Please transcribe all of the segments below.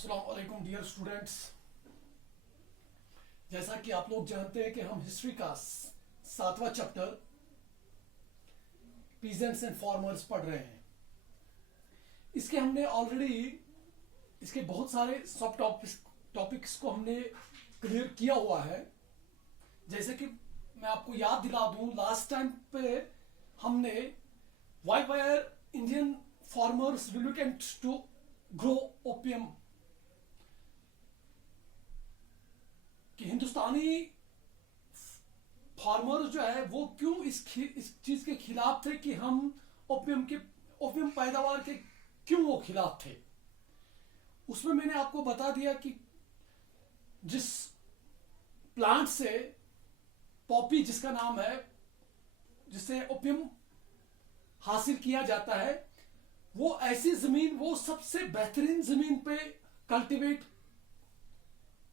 अस्सलाम वालेकुम dear students. जैसा कि आप लोग जानते हैं कि हम हिस्ट्री का 7वां चैप्टर पीजेंट्स एंड फार्मर्स पढ़ रहे हैं। इसके हमने ऑलरेडी इसके बहुत सारे सब टॉपिक्स को हमने क्लियर किया हुआ है। जैसे कि मैं आपको याद दिला दूं, लास्ट टाइम पे हमने why were Indian farmers reluctant to grow opium, कि हिंदुस्तानी फार्मर जो है वो क्यों इस चीज के खिलाफ थे कि हम ओपियम पैदावार के क्यों वो खिलाफ थे। उसमें मैंने आपको बता दिया कि जिस प्लांट से पॉपी जिसका नाम है, जिससे ओपियम हासिल किया जाता है, वो ऐसी जमीन, वो सबसे बेहतरीन जमीन पे कल्टीवेट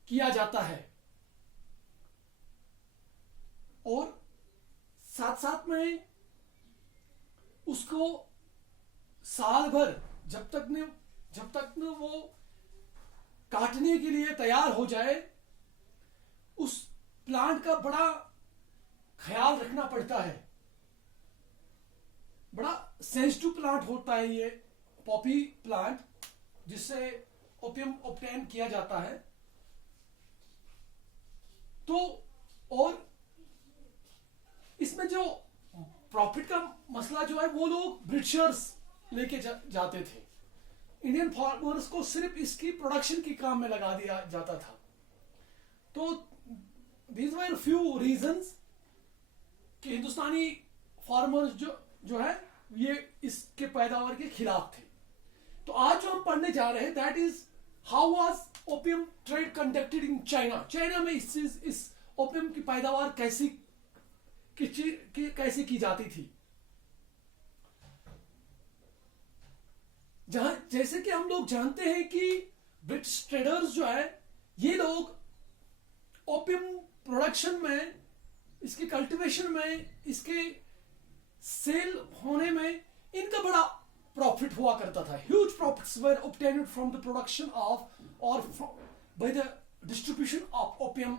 किया जाता है। और साथ साथ में उसको साल भर जब तक न वो काटने के लिए तैयार हो जाए, उस प्लांट का बड़ा ख्याल रखना पड़ता है। बड़ा सेंसिटिव प्लांट होता है ये पॉपी प्लांट, जिससे ओपियम ऑब्टेन किया जाता है। तो और इसमें जो प्रॉफिट का मसला जो है, वो लोग ब्रिटिशर्स लेके जाते थे। इंडियन फार्मर्स को सिर्फ इसकी प्रोडक्शन की काम में लगा दिया जाता था। तो दीज वर फ्यू रीजंस कि हिंदुस्तानी फार्मर्स जो है ये इसके पैदावार के खिलाफ थे। तो आज जो हम पढ़ने जा रहे हैं, that is how was opium trade conducted in China. China में इस ओपियम की पैदावार कैसी की जाती थी। जैसे कि हम लोग जानते हैं कि ब्रिटिश ट्रेडर्स जो है, ये लोग ओपियम प्रोडक्शन में, इसके कल्टीवेशन में, इसके सेल होने में इनका बड़ा प्रॉफिट हुआ करता था। Huge profits were obtained from the production of और by the distribution of opium.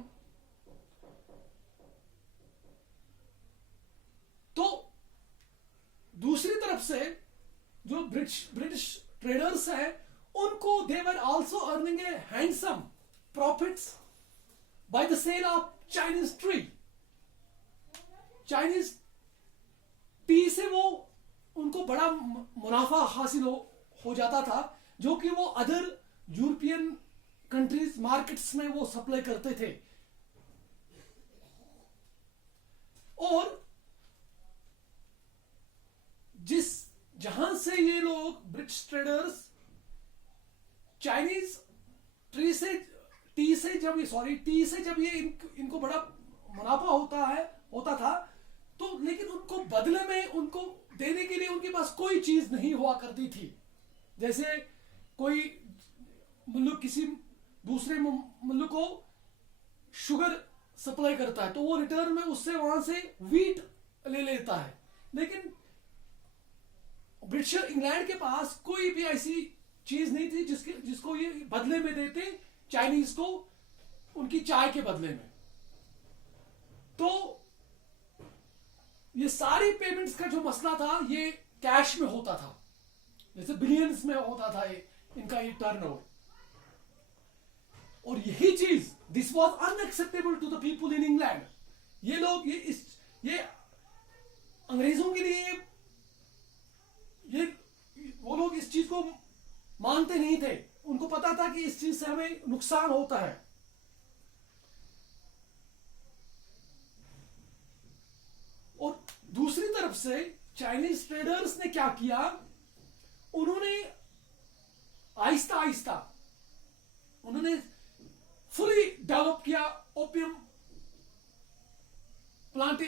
तो दूसरी तरफ से जो ब्रिटिश ट्रेडर्स हैं, उनको they were also earning a handsome profits by the sale of Chinese tea. Chinese tea से वो उनको बड़ा मुनाफा हासिल हो जाता था, जो कि वो अदर यूरोपियन कंट्रीज मार्केट्स में वो सप्लाई करते थे। और जहां से ये लोग ब्रिटिश ट्रेडर्स चाइनीज टी से जब ये इनको बड़ा मुनाफा होता था, तो लेकिन उनको बदले में उनको देने के लिए उनके पास कोई चीज नहीं हुआ करती थी। जैसे कोई मुल्क किसी दूसरे मुल्क को शुगर सप्लाई करता है, तो वो रिटर्न में उससे वहां से वीट ले लेता है। लेकिन ब्रिटिशर इंग्लैंड के पास कोई भी ऐसी चीज नहीं थी जिसको ये बदले में देते चाइनीज को, उनकी चाय के बदले में। तो ये सारी पेमेंट्स का जो मसला था, ये कैश में होता था, जैसे बिलियंस में होता था इनका ये टर्नओवर। और यही चीज, this was unacceptable to the people in England. ये लोग ये अंग्रेजों के लिए वो लोग इस चीज को मानते नहीं थे। उनको पता था कि इस चीज से हमें नुकसान होता है। और दूसरी तरफ से चाइनीज ट्रेडर्स ने क्या किया, उन्होंने आहिस्ता आहिस्ता उन्होंने फुली डेवलप किया ओपियम प्लांट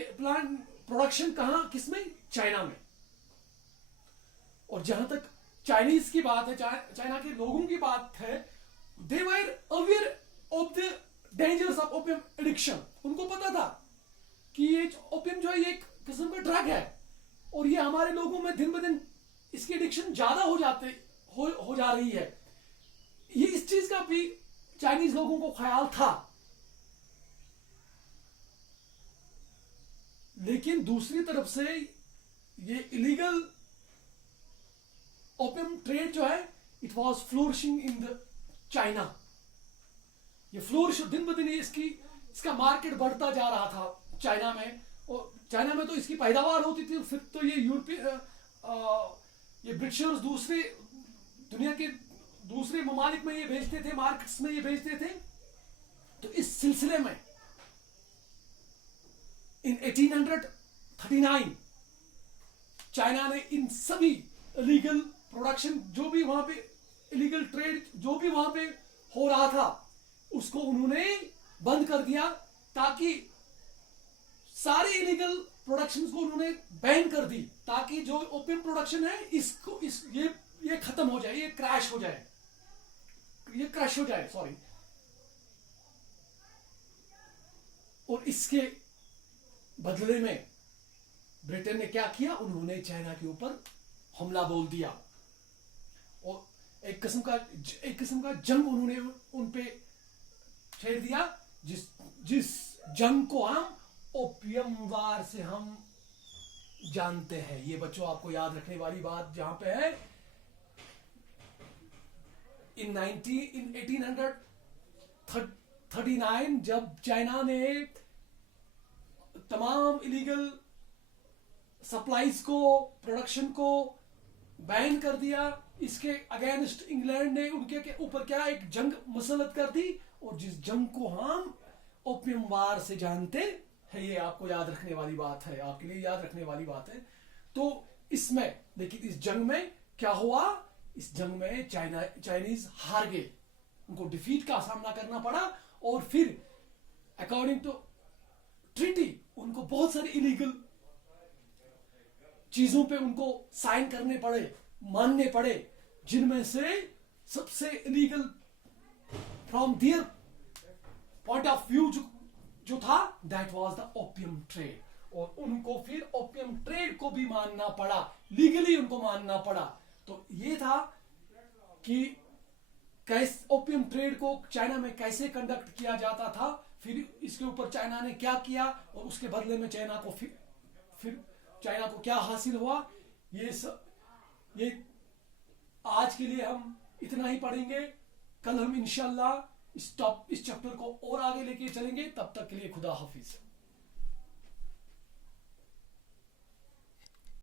प्रोडक्शन। कहां, किसमें? चाइना में। और जहां तक चाइनीज की बात है, चाइना के लोगों की बात है, they were aware of the dangers of opium addiction. उनको पता था कि ये ओपियम जो है, ये एक किस्म का ड्रग है, और ये हमारे लोगों में दिन ब दिन इसकी एडिक्शन ज्यादा हो जा रही है। ये इस चीज का भी चाइनीज लोगों को ख्याल था, लेकिन दूसरी तरफ से ये इलीगल ओपियम ट्रेड जो है, it was flourishing in the China. ये फ्लोरिश दिन ब दिन इसका मार्केट बढ़ता जा रहा था चाइना में, और चाइना में तो इसकी पैदावार होती थी, फिर तो ये ये ब्रिटिशर्स दूसरे दुनिया के दूसरे ममालिक में ये भेजते थे, मार्केट्स में ये भेजते थे। तो इस सिलसिले में इन 1839 चाइना ने इन सभी इलीगल प्रोडक्शन, जो भी वहां पे इलीगल ट्रेड जो भी वहां पे हो रहा था, उसको उन्होंने बंद कर दिया, ताकि सारे इलीगल प्रोडक्शन को उन्होंने बैन कर दी, ताकि जो ओपियम प्रोडक्शन है इसको ये खत्म हो जाए, ये क्रैश हो जाए, सॉरी। और इसके बदले में ब्रिटेन ने क्या किया, उन्होंने चाइना के ऊपर हमला बोल दिया, और एक किस्म का जंग उन्होंने उन पे छेड़ दिया, जिस जंग को हम ओपियम वार से हम जानते हैं। ये बच्चों आपको याद रखने वाली बात जहां पे है, इन 1839 जब चाइना ने तमाम इलीगल सप्लाईज को, प्रोडक्शन को बैन कर दिया, इसके अगेंस्ट इंग्लैंड ने उनके ऊपर क्या एक जंग मुसल्लत कर दी, और जिस जंग को हम ओपियम वार से जानते हैं, ये आपको याद रखने वाली बात है, आपके लिए याद रखने वाली बात है। तो इसमें लेकिन इस जंग में क्या हुआ, इस जंग में चाइनीज हार गए, उनको डिफीट का सामना करना पड़ा, और फिर अकॉर्डिंग टू ट्रीटी उनको बहुत सारे इलीगल चीजों पे उनको साइन करने पड़े, मानने पड़े, जिनमें से सबसे illegal from their point of view जो था, that was the opium trade. और उनको फिर ओपियम ट्रेड को भी मानना पड़ा, लीगली उनको मानना पड़ा। तो ये था कि कैसे ओपियम ट्रेड को चाइना में कैसे कंडक्ट किया जाता था, फिर इसके ऊपर चाइना ने क्या किया, और उसके बदले में चाइना को फिर चाइना को क्या हासिल हुआ। ये आज के लिए हम इतना ही पढ़ेंगे। कल हम इंशाल्लाह इस चैप्टर को और आगे लेके चलेंगे। तब तक के लिए खुदा हाफिज।